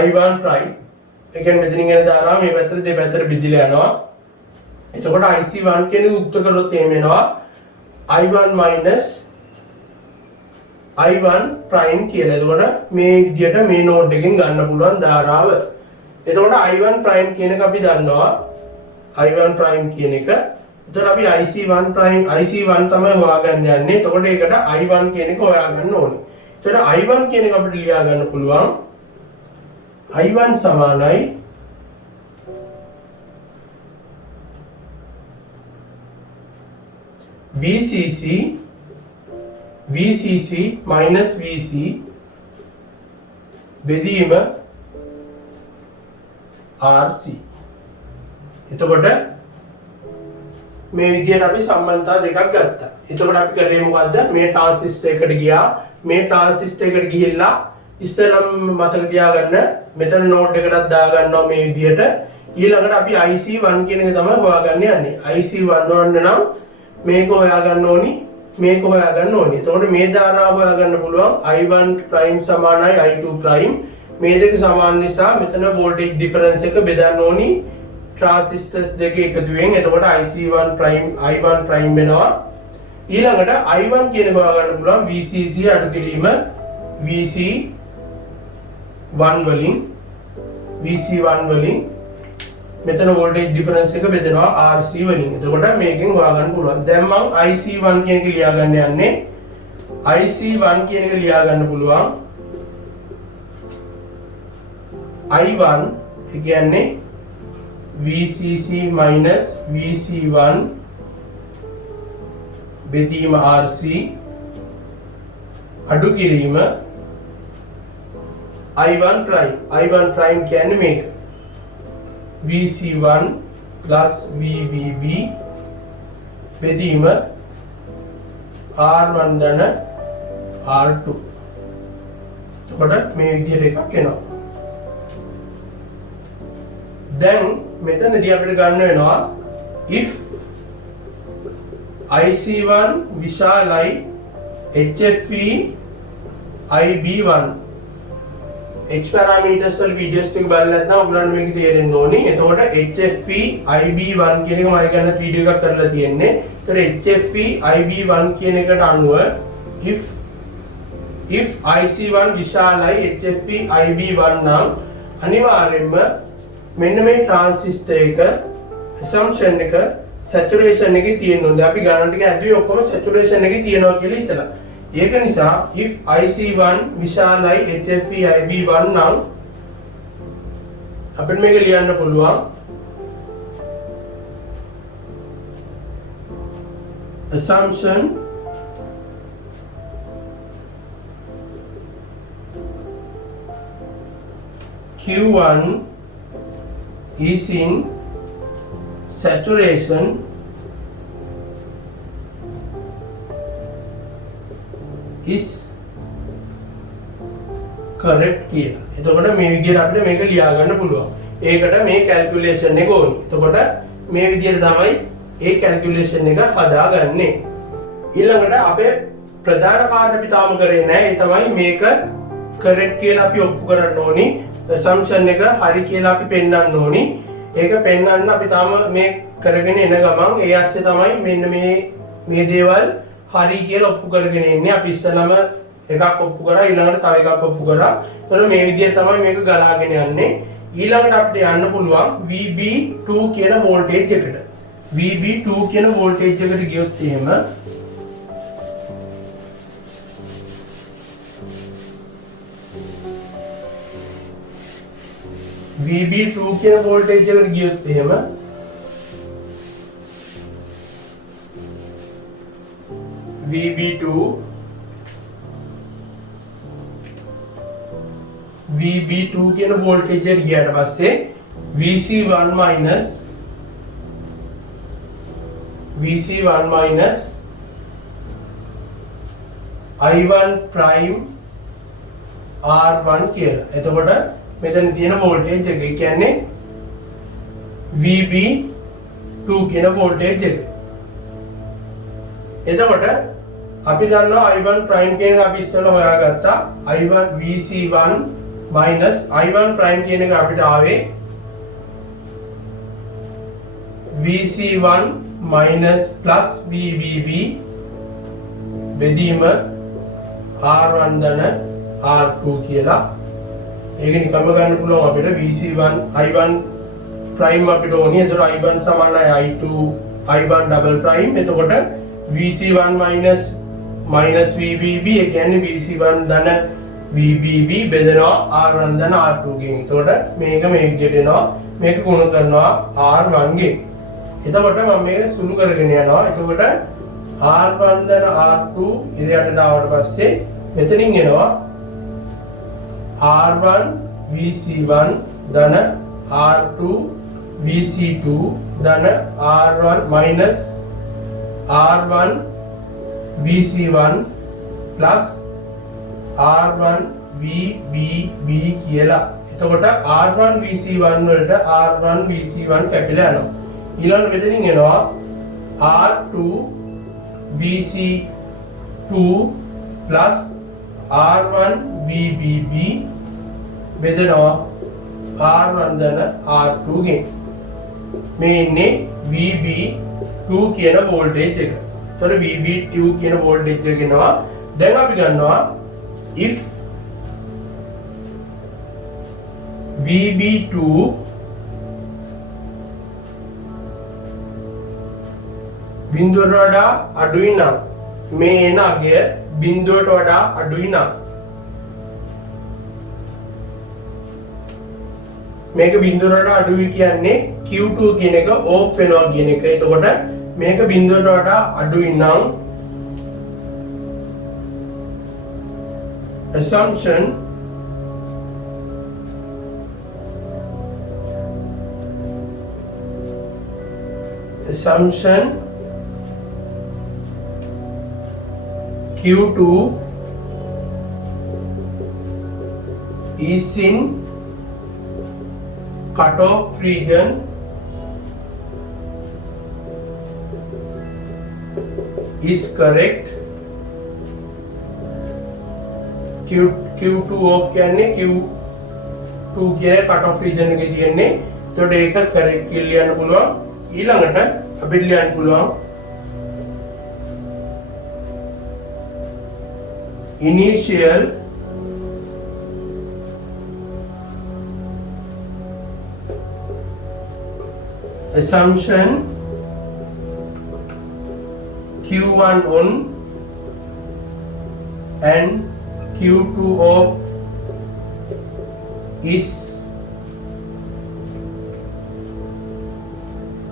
I1 prime. ඒ කියන්නේ මෙතනින් එන ධාරාව මේ පැත්තට දෙපැත්තට බෙදලා යනවා. එතකොට IC1 කියන එක උක්ත කරොත් එහෙම එනවා I1 minus I1 ප්‍රයිම් කියලා. එතකොට මේ විදියට මේ නෝඩ් එකෙන් ගන්න පුළුවන් ධාරාව. එතකොට I1 ප්‍රයිම් කියන එක අපි දන්නවා. I1 ප්‍රයිම් කියන එක. එතකොට අපි IC1 ප්‍රයිම් IC1 තමයි හොයාගන්න යන්නේ. එතකොට ඒකට I1 කියන එක හොයාගන්න ඕනේ. එතකොට I1 කියන එක අපිට ලියා ගන්න පුළුවන්. I1 සමානයි VCC minus VC බෙදීම RC. එතකොට මේ විදිහට අපි සම්බන්ධතා දෙකක් ගත්තා. එතකොට අපි කරේ මොකද්ද? මේ ට්‍රාන්සිස්ටර් එකට ගියා. මේ ට්‍රාන්සිස්ටර් එකට ගිහිල්ලා ඉස්සෙල්ලම මතක තියාගන්න මෙතන නෝඩ් එකකට දාගන්නවා මේ විදිහට. ඊළඟට අපි IC1 කියන එක තමයි හොයාගන්න යන්නේ. IC1 වන්න නම් මේක හොයාගන්න ඕනි. මේක හොයාගන්න ඕනේ. එතකොට මේ ධාරාව හොයාගන්න පුළුවන් I1 ප්‍රයිම් සමානයි I2 ප්‍රයිම්. මේ දෙක සමාන නිසා මෙතන වෝල්ටේජ් ඩිෆරන්ස් එක බෙදන්න ඕනි ට්‍රාන්සිස්ටර්ස් දෙක එකතුවෙන්. එතකොට I1 ප්‍රයිම් වෙනවා. ඊළඟට I1 කියන එක හොයාගන්න පුළුවන් VCC අඩු කිරීම VC1 වලින් මෙතන වෝල්ටේජ් ඩිෆරන්ස් එක බෙදෙනවා RC වලින්. එතකොට මේකෙන් හොයාගන්න පුළුවන්. දැන් මම IC1 කියන එක ලියා ගන්න යන්නේ. IC1 කියන එක ලියා ගන්න පුළුවන්. I1 කියන්නේ VCC minus VC1 බෙදීම RC අඩු කිරීම I1 ප්‍රයිම් කියන්නේ මේක. VC1 plus VBB බෙදීම R1 ධන R2. එතකොට මේ විදිහට එකක් එනවා. දැන් මෙතනදී අපිට ගන්න වෙනවා if IC1 විශාලයි HFE IB1 H parameters වල වීඩියෝස් ටික බලලා නැත්නම් ඔයගොල්ලන්ට මේක තේරෙන්න ඕනි. එතකොට HFE IB1 කියන එක මම ගන්න වීඩියෝ එකක් කරලා තියෙන්නේ. එතකොට HFE IB1 කියන එකට අනුව if IC1 විශාලයි HFE IB1 නම් අනිවාර්යයෙන්ම මෙන්න මේ ට්‍රාන්සිස්ටර් එක assumption එක saturation එකේ තියෙන්න ඕනේ. අපි ගණන් ටික ඇදුවේ ඔක්කොම saturation එකේ තියෙනවා කියලා හිතලා. ඒක නිසා if IC1 විශාලයි HFE IB1 නම් අපිට මේක ලියන්න පුළුවන් assumption Q1 is in saturation is correct කියලා. එතකොට මේ විදිහට අපිට මේක ලියා ගන්න පුළුවන්. ඒකට මේ කැල්කියුලේෂන් එක ඕනි. එතකොට මේ විදිහට තමයි ඒ කැල්කියුලේෂන් එක හදාගන්නේ. ඊළඟට අපේ ප්‍රධාන කාර්ය අපි තාම කරේ නැහැ. ඒ තමයි මේක correct කියලා අපි ඔප්පු කරන්න ඕනි. assumption එක හරි කියලා අපි පෙන්වන්න ඕනි. ඒක පෙන්වන්න අපි තාම මේ කරගෙන එන ගමන් ඒ ඇස්සේ තමයි මෙන්න මේ දේවල් හරි කියලා ඔප්පු කරගෙන ඉන්නේ. අපි ඉස්සලම එකක් ඔප්පු කරා ඊළඟට තව එකක් ඔප්පු කරා. ඒතකොට මේ විදිහට තමයි මේක ගලාගෙන යන්නේ. ඊළඟට අපිට යන්න පුළුවන් VB2 කියන වෝල්ටේජ් එකට. VB2 කියන වෝල්ටේජ් එකට ගියොත් එහෙම VB2 කියන වෝල්ටේජ් එකට ගියොත් එහෙම VB2 කියන වෝල්ටේජ් එකට ගියාට පස්සේ VC1 minus I1 prime R1 කියලා. එතකොට මෙතන තියෙන වෝල්ටේජ් එක කියන්නේ VB2 කියන වෝල්ටේජ් එක. එතකොට අපි දන්නවා I1 prime කියන එක අපි ඉස්සෙල්ලා හොයාගත්තා. I1 VC1 minus I1 prime කියන එක අපිට ආවේ VC1 minus plus VBB බෙදීම R1 ධන R2 කියලා. ඒක නිකම්ම ගන්න පුළුවන් අපිට VC1 I1 prime අපිට ඕනේ. එතකොට I1 සමානයි I2 I1 double prime. එතකොට VC1 minus VBB ඒ කියන්නේ VC1 ධන VBB බෙදෙනවා R1 ධන R2 ගෙන්. එතකොට මේක මේ විදිහට එනවා. මේක ගුණ කරනවා R1 ගෙන්. එතකොට මම මේක සුළු කරගෙන යනවා. එතකොට R1 ධන R2 ඉරයට දාවට පස්සේ මෙතනින් එනවා R1 VC1 ධන R2 VC2 ධන R1 minus R1 VC1 plus R1 VBB කියලා. එතකොට R1 VC1 වලට R1 VC1 කැපිලා යනවා. ඊළඟ මෙතනින් එනවා R2 VC2 plus R1 VBB බෙදෙනවා R1 ධන R2 ගෙන්. මේ ඉන්නේ VB2 කියන වෝල්ටේජ් එක. එතකොට VB2 කියන වෝල්ටේජ් එක එනවා. දැන් අපි ගන්නවා if VB2 බිඳුවට වඩා අඩුයි නම් මේ එන අගය බිඳුවට වඩා අඩුයි නම් මේක බිඳුවට වඩා අඩුයි කියන්නේ Q2 කියන එක ඕෆ් වෙනවා කියන එක. එතකොට මේක බිඳුවට වඩා අඩුයි නම් assumption Q2 is in cutoff region is correct. Q2 off කියන්නේ Q2 කියන cutoff region එකේ තියෙන්නේ. එතකොට ඒක correct කියලා ලියන්න පුළුවන්. ඊළඟට අපිට ලියන්න පුළුවන් initial assumption Q1 on and Q2 off is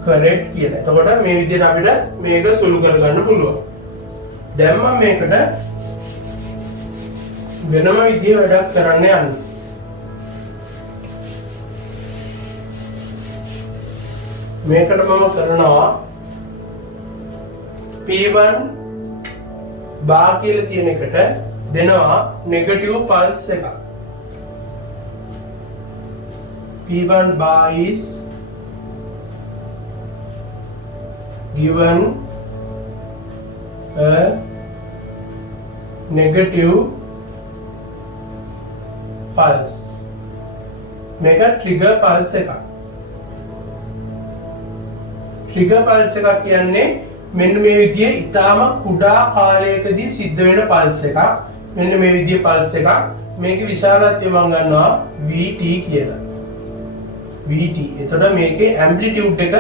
correct කියලා. එතකොට මේ විදිහට අපිට මේක සුළු කරගන්න පුළුවන්. දැන් මම මේකට වෙනම විදිහ වැඩක් කරන්න යන්නේ. මේකට මම කරනවා P1 බා කියලා තියෙන එකට දෙනවා නෙගටිව් පල්ස් එකක්. P1 bar is given a negative pulse. මේක trigger pulse එකක්. trigger pulse එකක් කියන්නේ මෙන්න මේ විදිහේ ඊටාම කුඩා කාලයකදී සිද්ධ වෙන pulse එකක්. මෙන්න මේ විදිහේ pulse එකක්. මේකේ විශාලත්වය මම ගන්නවා VT කියලා. VT. එතකොට මේකේ amplitude එක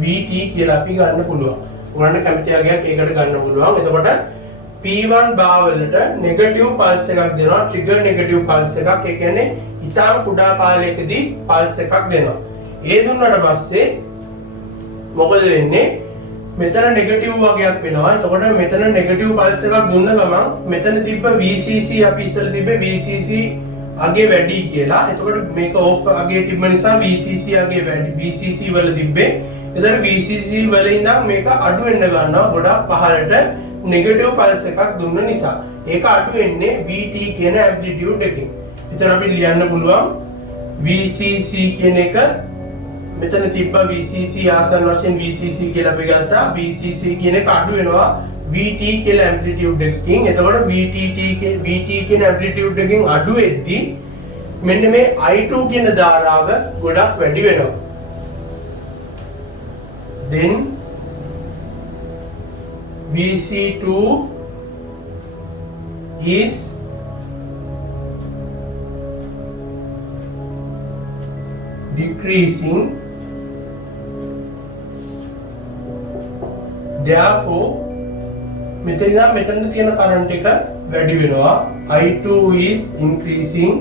VT කියලා අපි ගන්න පුළුවන්. උගලන්ට කැමති ආගයක් ඒකට ගන්න පුළුවන්. එතකොට P1 bar වලට නෙගටිව් පල්ස් එකක් දෙනවා. ට්‍රිගර් නෙගටිව් පල්ස් එකක්. ඒ කියන්නේ ඊටාම කුඩා කාලයකදී පල්ස් එකක් දෙනවා. ඒ දුන්නාට පස්සේ මොකද වෙන්නේ? මෙතන නෙගටිව් වගේක් වෙනවා. එතකොට මෙතන නෙගටිව් පල්ස් එකක් දුන්න ගමන් මෙතන තිබ්බ VCC අපි ඉස්සෙල්ලා තිබ්බේ VCC අගේ වැඩි කියලා. එතකොට මේක ඕෆ් අගේ තිබ්බ නිසා VCC අගේ වැඩි. VCC වල තිබ්බේ. එතන VCC වල ඉඳන් මේක අඩු වෙන්න ගන්නවා ගොඩක් පහළට නෙගටිව් පල්ස් එකක් දුන්න නිසා. ඒක අඩු වෙන්නේ VT කියන ඇම්ප්ලිටියුඩ් එකකින්. එතන අපි ලියන්න පුළුවන් VCC කියන එක මෙතන තිබ්බ VCC ආසන්න වශයෙන් VCC කියලා අපි ගත්තා. VCC කියන එක අඩු වෙනවා VT කියලා ඇම්ප්ලිටියුඩ් එකකින්. එතකොට VT කියන ඇම්ප්ලිටියුඩ් එකකින් අඩු වෙද්දී මෙන්න මේ I2 කියන ධාරාව ගොඩක් වැඩි වෙනවා. Then VC2 is decreasing, therefore මෙතන තියෙන කරන්ට් එක වැඩි වෙනවා. I2 is increasing.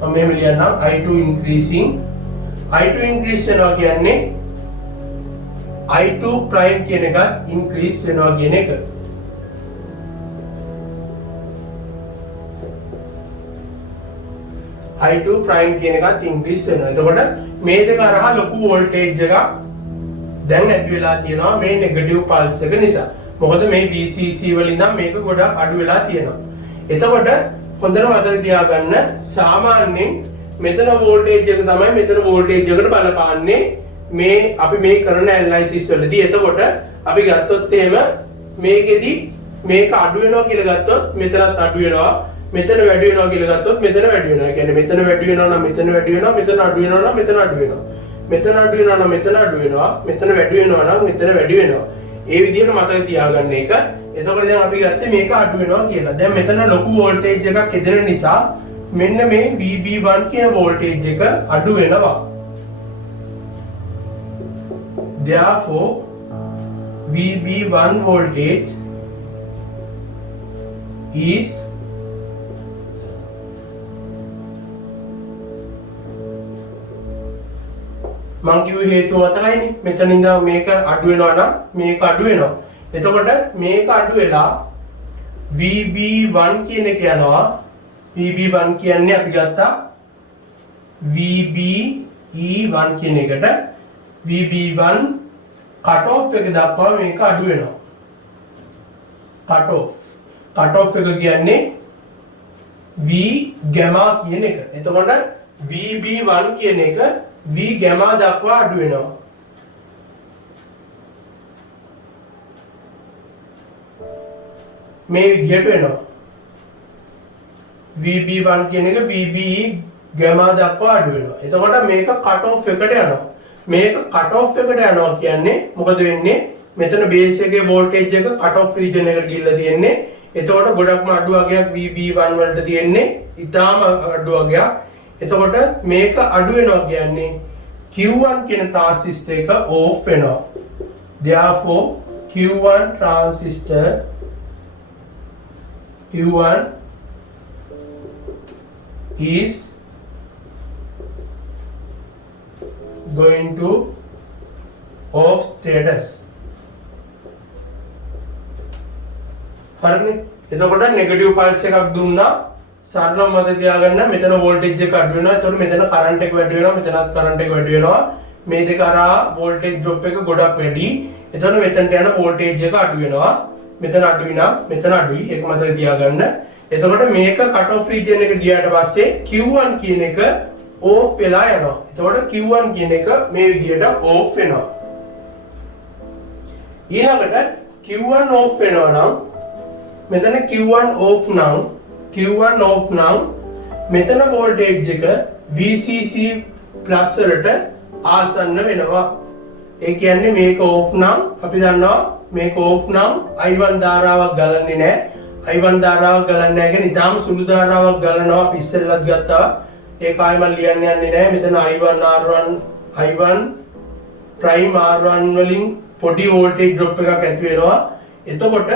මම මෙහෙම ලියන්නම් I2 increasing. I2 increase වෙනවා කියන්නේ I2 prime කියන එකත් increase වෙනවා කියන එක. I2 prime කියන එකත් increase වෙනවා. එතකොට මේ දෙක අරහා ලොකු voltage එකක් දැන් ඇති වෙලා තියෙනවා මේ negative pulse එක නිසා. මොකද මේ VCC වලින් නම් මේක ගොඩක් අඩු වෙලා තියෙනවා. එතකොට හොඳට මතක තියාගන්න සාමාන්‍යයෙන් මෙතන voltage එක තමයි මෙතන voltage එකට බලපාන්නේ මේ අපි මේ කරන analysis වලදී. එතකොට අපි ගත්තොත් එහෙම මේකෙදි මේක අඩු වෙනවා කියලා ගත්තොත් මෙතනත් අඩු වෙනවා. මෙතන වැඩි වෙනවා කියලා ගත්තොත් මෙතන වැඩි වෙනවා. ඒ කියන්නේ මෙතන වැඩි වෙනවා නම් මෙතන වැඩි වෙනවා, මෙතන අඩු වෙනවා නම් මෙතන අඩු වෙනවා. මෙතන අඩු වෙනවා නම් මෙතන අඩු වෙනවා, මෙතන වැඩි වෙනවා නම් මෙතන වැඩි වෙනවා. ඒ විදිහට මතක තියාගන්න එක. එතකොට දැන් අපි ගත්තේ මේක අඩු වෙනවා කියලා. දැන් මෙතන ලොකු වෝල්ටේජ් එකක් එදෙන නිසා මෙන්න මේ VB1 කියන වෝල්ටේජ් එක අඩු වෙනවා. Therefore VB1 voltage is මං කිව්වේ හේතුව මතකයිනේ. මෙතන ඉඳන් මේක අඩු වෙනවා නම් මේක අඩු වෙනවා. එතකොට මේක අඩු වෙලා VB1 කියන එක යනවා. VB1 කියන්නේ අපි ගත්තා VBE1 කියන එකට. VB1 cut off එක දක්වා මේක අඩු වෙනවා. cut off එක කියන්නේ V gamma කියන එක. එතකොට VB1 කියන එක V gamma දක්වා අඩු වෙනවා. මේ විදිහට වෙනවා. VB1 කියන එක VBE gamma දක්වා අඩු වෙනවා. එතකොට මේක cut off එකට යනවා. මේක cut off එකට යනවා කියන්නේ මොකද වෙන්නේ? මෙතන බේස් එකේ voltage එක cut off region එකට ගිහිල්ලා තියෙන්නේ. එතකොට ගොඩක්ම අඩු වගයක් VB1 වලට තියෙන්නේ. ඊටාම අඩු වගයක්. එතකොට මේක අඩු වෙනවා කියන්නේ Q1 කියන transistor එක off වෙනවා. Therefore Q1 transistor Q1 is going to off status. හරිනේ. එතකොට negative pulse එකක් දුන්නා සරලව මතක තියාගන්න මෙතන voltage එක අඩු වෙනවා. එතකොට මෙතන current එක වැඩි වෙනවා. මෙතනත් current එක වැඩි වෙනවා. මේ දෙක අරහා voltage drop එක ගොඩක් වැඩි. එතකොට මෙතනට යන voltage එක අඩු වෙනවා. මෙතන අඩුයි නම් මෙතන අඩුයි. ඒක මතක තියාගන්න. එතකොට මේක cut off region එකට ගියාට පස්සේ Q1 කියන එක off වෙලා යනවා. එතකොට Q1 කියන එක මේ විදිහට off වෙනවා. ඊළඟට Q1 off වෙනවා නම් මෙතන Q1 off නම් මෙතන voltage එක VCC plus වලට ආසන්න වෙනවා. ඒ කියන්නේ මේක off නම් අපි දන්නවා මේක off නම් I1 ධාරාවක් ගලන්නේ නැහැ. I1 ධාරාවක් ගලන්නේ නැහැ කියන්නේ ඊටාම සුළු ධාරාවක් ගලනවා. අපි ඉස්සෙල්ලත් ගත්තා. ඒක ආයෙ මම ලියන්න යන්නේ නැහැ. මෙතන I1 prime R1 වලින් පොඩි voltage drop එකක් ඇති වෙනවා. එතකොට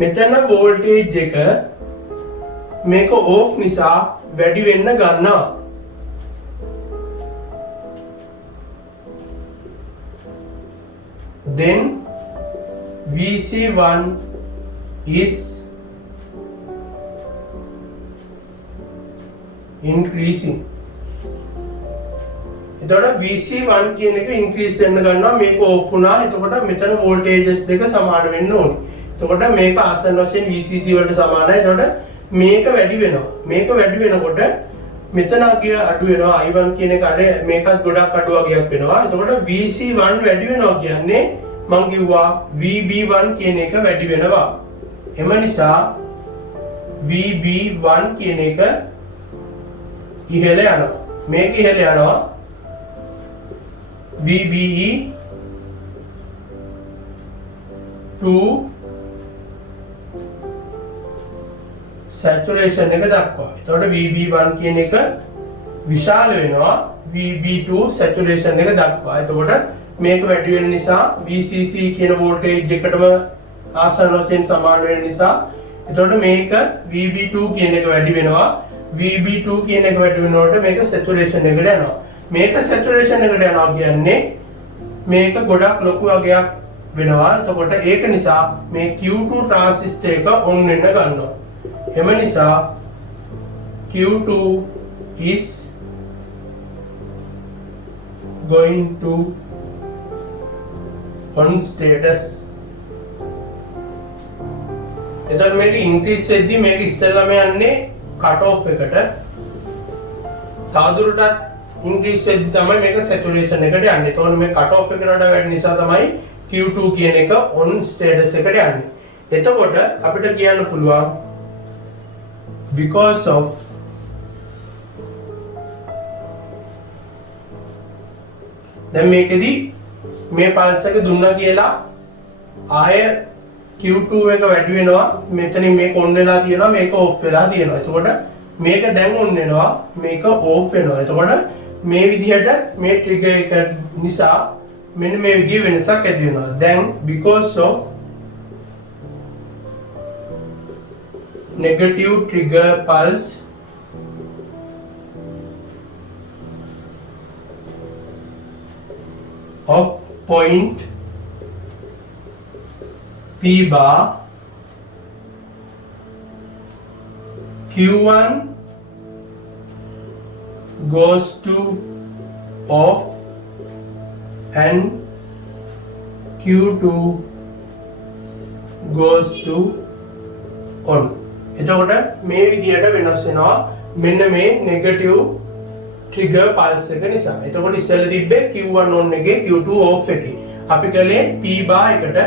මෙතන voltage එක මේක off නිසා වැඩි වෙන්න ගන්නවා. Then VC1 is increasing. එතකොට VC1 කියන එක increase වෙන්න ගන්නවා. මේක off වුණා. එතකොට මෙතන voltages දෙක සමාන වෙන්න ඕනේ. එතකොට මේක ආසන්න වශයෙන් VCC වලට සමානයි. එතකොට මේක වැඩි වෙනවා. මේක වැඩි වෙනකොට මෙතන අගය අඩු වෙනවා. I1 කියන එක අඩ මේකත් ගොඩක් අඩු වගයක් වෙනවා. එතකොට VC1 වැඩි වෙනවා කියන්නේ මම කිව්වා VB1 කියන එක වැඩි වෙනවා. එම නිසා VB1 කියන එක ඉහළ යනවා. මේක ඉහළ යනවා. VBE to saturation එක දක්වා. එතකොට VB1 කියන එක විශාල වෙනවා VB2 saturation එක දක්වා. එතකොට මේක වැඩි වෙන නිසා VCC කියන වෝල්ටේජ් එකටම ආසන්න වශයෙන් සමාන වෙන නිසා එතකොට මේක VB2 කියන එක වැඩි වෙනවා. VB2 කියන එක වැඩි වෙනකොට මේක saturation එකට යනවා. මේක saturation එකට යනවා කියන්නේ මේක ගොඩක් ලොකු වගයක් වෙනවා. එතකොට ඒක නිසා මේ Q2 ટ્રાන්සිස්ටර් එක on වෙන්න ගන්නවා. එම නිසා Q2 is going to on status. එතකොට මේක increase වෙද්දි මේක ඉස්සෙල්ලාම යන්නේ cut off එකට. තවදුරටත් increase වෙද්දි තමයි මේක saturation එකට යන්නේ. එතකොට මේ cut off එකට වඩා වැඩි නිසා තමයි Q2 කියන එක on status එකට යන්නේ. එතකොට අපිට කියන්න පුළුවන් because of දැන් මේකෙදි මේ pulse එක දුන්නා කියලා ආය Q2 එක වැඩි වෙනවා. මෙතනින් මේක on වෙලා තියෙනවා, මේක off වෙලා තියෙනවා. එතකොට මේක දැන් on වෙනවා, මේක off වෙනවා. එතකොට මේ විදිහට මේ trigger එක නිසා මෙන්න මේ විදිහේ වෙනසක් ඇති වෙනවා. දැන් because of negative trigger pulse of point P bar, Q1 goes to off and Q2 goes to on. එතකොට මේ විදිහට වෙනස් වෙනවා මෙන්න මේ negative trigger pulse එක නිසා. එතකොට ඉස්සෙල්ලා තිබ්බේ Q1 on එකේ Q2 off එකේ. අපි කලේ P bar එකට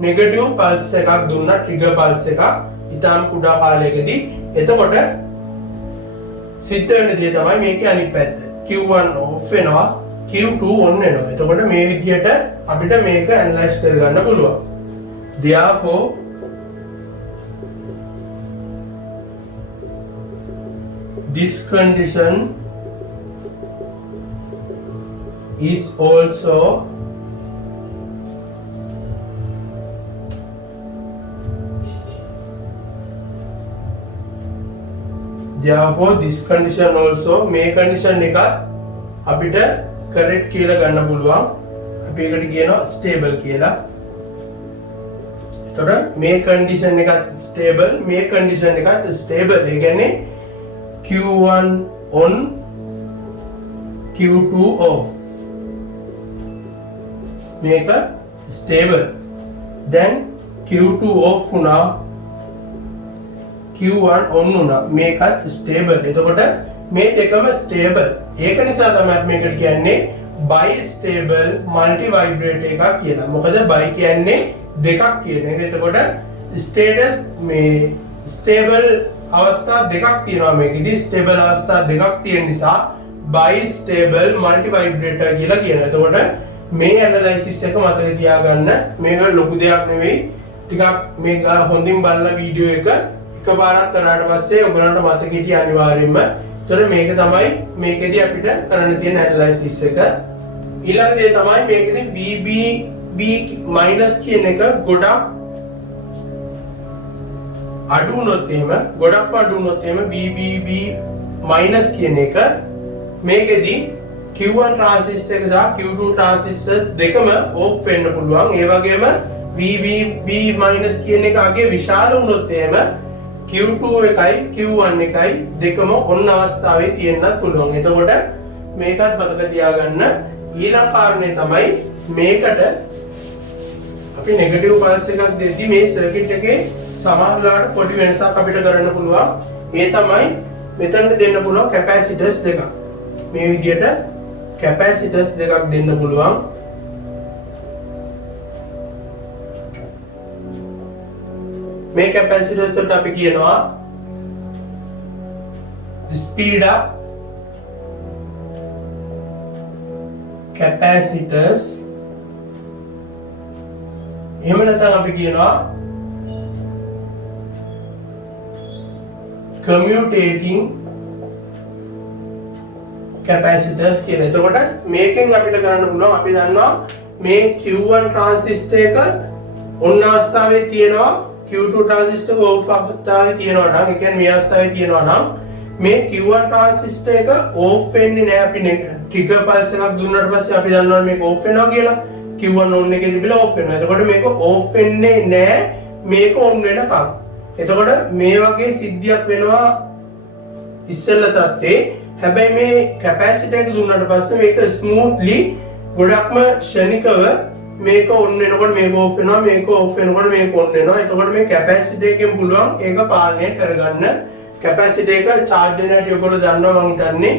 negative pulse එකක් දුන්නා, trigger pulse එකක් ඊටාම් කුඩා කාලයකදී. එතකොට සිද්ධ වෙන දේ තමයි මේකේ අනිත් පැත්ත. Q1 off වෙනවා, Q2 on වෙනවා. එතකොට මේ විදිහට අපිට මේක ඇනලයිස් කරගන්න පුළුවන්. Therefore this condition is also therefore this condition also මේ condition එකත් අපිට correct කියලා ගන්න පුළුවන්. අපි ඒකට කියනවා stable කියලා. එතකොට මේ condition එකත් stable, මේ condition එකත් stable. ඒ කියන්නේ Q1 on, Q2 off. මේක stable. Then Q2 off වුණා, Q1 on වුණා. මේකත් stable. එතකොට මේ දෙකම stable. ඒක නිසා තමයි අපි මේකට කියන්නේ bistable multi vibrator එකක් කියලා. මොකද bi කියන්නේ දෙකක් කියන එක. එතකොට status මේ stable අවස්ථා දෙකක් තියෙනවා මේකෙදි. stable අවස්ථා දෙකක් තියෙන නිසා bistable multi vibrator කියලා කියනවා. එතකොට මේ ඇනලයිසිස් එක මතක තියාගන්න. මේක ලොකු දෙයක් නෙවෙයි. ටිකක් මේක හොඳින් බලලා වීඩියෝ එක එකපාරක් කරාට පස්සේ ඔයගලන්ට මතක හිටිය අනිවාර්යයෙන්ම. ඒතර මේක තමයි මේකෙදි අපිට කරන්න තියෙන ඇනලයිසිස් එක. ඊළඟ දේ තමයි මේකෙදි VB කියන එක ගොඩක් අඩු වුණොත් එහෙම, ගොඩක් අඩු වුණොත් එහෙම VB කියන එක මේකෙදි Q1 transistor එක සහ Q2 transistors දෙකම off වෙන්න පුළුවන්. ඒ වගේම VB කියන එක අගේ විශාල වුණොත් එහෙම Q2 එකයි Q1 එකයි දෙකම on අවස්ථාවේ තියෙන්නත් පුළුවන්. එතකොට මේකත් මතක තියාගන්න. ඊළඟ කාරණේ තමයි මේකට අපි negative pulse එකක් දෙද්දි මේ circuit එකේ සමහරවිට පොඩි වෙනසක් අපිට කරන්න පුළුවන්. ඒ තමයි මෙතන දෙන්න පුළුවන් capacitors දෙකක්. මේ විදිහට capacitors දෙකක් දෙන්න පුළුවන්. මේ capacitors වලට අපි කියනවා speed up capacitors. එහෙම නැත්නම් අපි කියනවා commutating capacitors කියලා. එතකොට මේකෙන් අපිට කරන්න පුළුවන් අපි දන්නවා මේ Q1 transistor එක ඔන්න අවස්ථාවේ තියෙනවා Q2 transistor off අවස්ථාවේ තියෙනවා නම් ඒ කියන්නේ මේ අවස්ථාවේ තියෙනවා නම් මේ Q1 transistor එක off වෙන්නේ නැහැ අපි trigger pulse එකක් දුන්නාට පස්සේ අපි දන්නවා මේක off වෙනවා කියලා Q1 on එකේ තිබිලා off වෙනවා. එතකොට මේක off වෙන්නේ නැහැ මේක on වෙනකම්. එතකොට මේ වගේ සිද්ධියක් වෙනවා ඉස්සෙල්ල තත්ත්වේ. හැබැයි මේ කැපැසිටර් එක දුන්නාට පස්සේ මේක ස්මූත්ලි ගොඩක්ම ක්ෂණිකව මේක on වෙනකොට මේක off වෙනවා මේක off වෙනකොට මේක on වෙනවා. එතකොට මේ කැපැසිටර් එකෙන් පුළුවන් ඒක පාලනය කරගන්න. කැපැසිටර් එක charge වෙන හැටි ඔයගොල්ලෝ දන්නවා මම හිතන්නේ.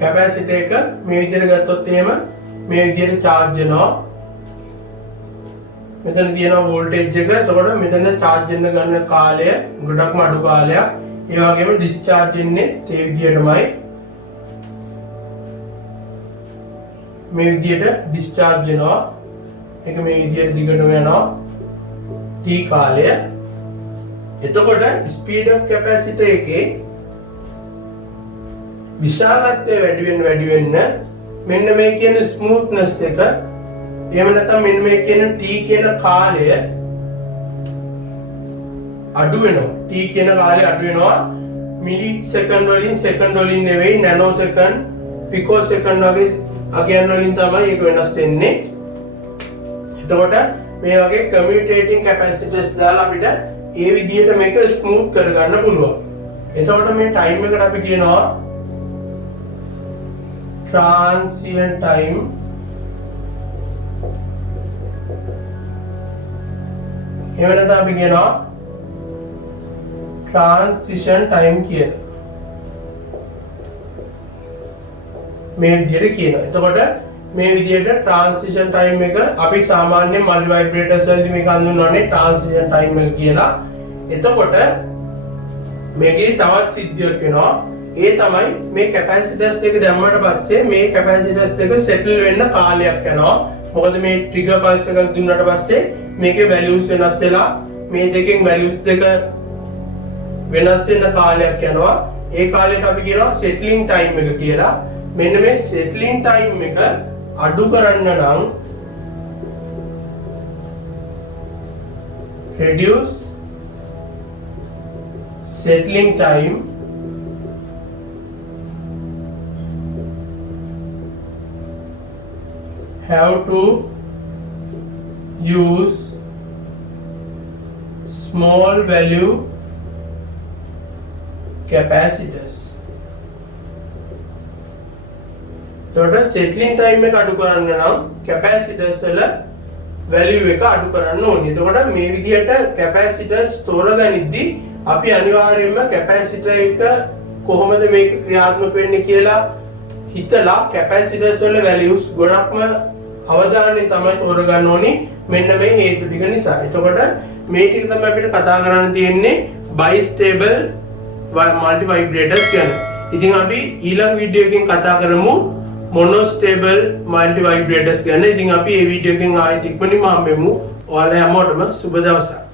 කැපැසිටර් එක මේ විදිහට ගත්තොත් එහෙම මේ විදිහට charge වෙනවා. මෙතන තියෙනවා voltage එක. එතකොට මෙතන charge වෙන්න ගන්න කාලය ගොඩක්ම අඩු කාලයක්. ඒ වගේම discharge වෙන්නේ ඒ විදිහටමයි. මේ විදිහට discharge වෙනවා. ඒක මේ විදිහට දිගටම යනවා. T කාලය. එතකොට speed of capacitor එකේ විශාලත්වය වැඩි වෙන්න මෙන්න මේ කියන smoothness එක එහෙම නැත්නම් මෙන්න මේ කියන T කියන කාලය අඩු වෙනවා. T කියන කාලය අඩු වෙනවා. මිලි සෙකන්ඩ් වලින් සෙකන්ඩ් වලින් නෙවෙයි නැනෝ සෙකන්ඩ් පිකෝ සෙකන්ඩ් වගේ අගයන් වලින් තමයි ඒක වෙනස් වෙන්නේ. එතකොට මේ වගේ කම්යුටේටිං කැපැසිටර්ස් දාලා අපිට ඒ විදිහට මේක ස්මූත් කරගන්න පුළුවන්. එතකොට මේ ටයිම් එකට අපි කියනවා transient time. එහෙම නැත්නම් අපි කියනවා transition time කියලා. මේ විදිහට කියනවා. එතකොට මේ විදිහට transition time එක අපි සාමාන්‍ය multi vibrators වලදී මේක හඳුන්වන්නේ transition time එක කියලා. එතකොට මේකේ තවත් සිද්ධියක් වෙනවා. ඒ තමයි මේ capacitors දෙක දැම්මට පස්සේ මේ capacitors දෙක settle වෙන්න කාලයක් යනවා. මොකද මේ trigger pulse එකක් දුන්නාට පස්සේ මේකේ values වෙනස් වෙලා මේ දෙකෙන් values දෙක වෙනස් වෙන කාලයක් යනවා. ඒ කාලයට අපි කියනවා settling time එක කියලා. මෙන්න මේ settling time එක අඩු කරන්න නම් reduce settling time have to use small value capacitors. එතකොට settling time එක අඩු කරන්න නම් capacitors වල value එක අඩු කරන්න ඕනේ. එතකොට මේ විදිහට capacitors තෝරගනිද්දී අපි අනිවාර්යයෙන්ම capacitor එක කොහොමද මේක ක්‍රියාත්මක වෙන්නේ කියලා හිතලා capacitors වල values ගොඩක්ම අවධානයෙන් තමයි තෝරගන්න ඕනේ මෙන්න මේ හේතු ටික නිසා. එතකොට මේ ටික තමයි අපිට කතා කරන්න තියෙන්නේ bistable multi vibrators ගැන. ඉතින් අපි ඊළඟ වීඩියෝ එකකින් කතා කරමු monostable multi vibrators ගැන. ඉතින් අපි මේ වීඩියෝ එකෙන් ආයෙත් ඉක්මනින්ම හම්බෙමු. ඔයාලා හැමෝටම සුබ දවසක්.